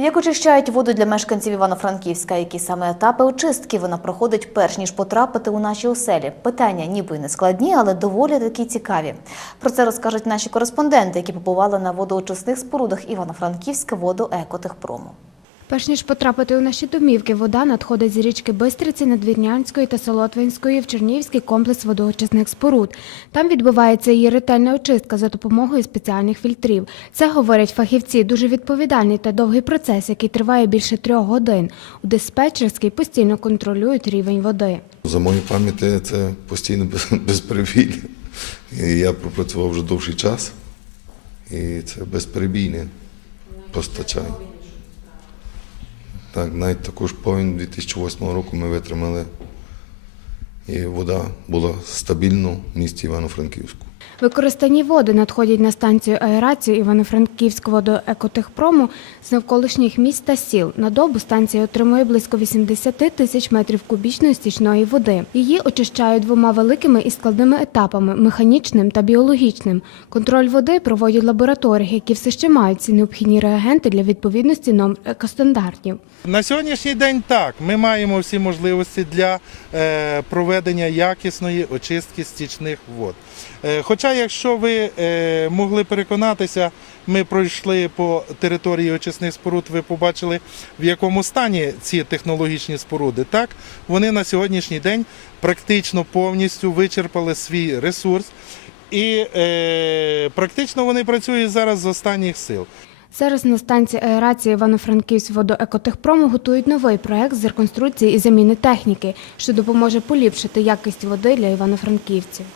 Як очищають воду для мешканців Івано-Франківська? Які саме етапи очистки вона проходить перш ніж потрапити у наші оселі? Питання ніби не складні, але доволі такі цікаві. Про це розкажуть наші кореспонденти, які побували на водоочисних спорудах Івано-Франківська водоекотехпрому. Перш ніж потрапити у наші домівки, вода надходить з річки Бистриці, Надвірнянської та Солотвинської в Чернігівський комплекс водоочисних споруд. Там відбувається її ретельна очистка за допомогою спеціальних фільтрів. Це, говорять фахівці, дуже відповідальний та довгий процес, який триває більше трьох годин. У диспетчерській постійно контролюють рівень води. За моєю пам'яті це постійно безперебійне. Я пропрацював вже довший час, і це безперебійне постачання. Так, навіть також повінь 2008 року ми витримали, і вода була стабільна в місті Івано-Франківську. Використані води надходять на станцію аерації Івано-Франківського водоекотехпрому з навколишніх міст та сіл. На добу станція отримує близько 80 тисяч метрів кубічної стічної води. Її очищають двома великими і складними етапами механічним та біологічним. Контроль води проводять лабораторії, які все ще мають всі необхідні реагенти для відповідності норм екостандартів. На сьогоднішній день так, ми маємо всі можливості для е, проведення якісної очистки стічних вод. Е, хоча, якщо ви е, могли переконатися, ми пройшли по території очисних споруд, ви побачили, в якому стані ці технологічні споруди. Так, вони на сьогоднішній день практично повністю вичерпали свій ресурс. І е, практично вони працюють зараз з останніх сил. Зараз на станції аерації Івано-Франківськ водоекотехпрому готують новий проект з реконструкції і заміни техніки, що допоможе поліпшити якість води для івано-франківців.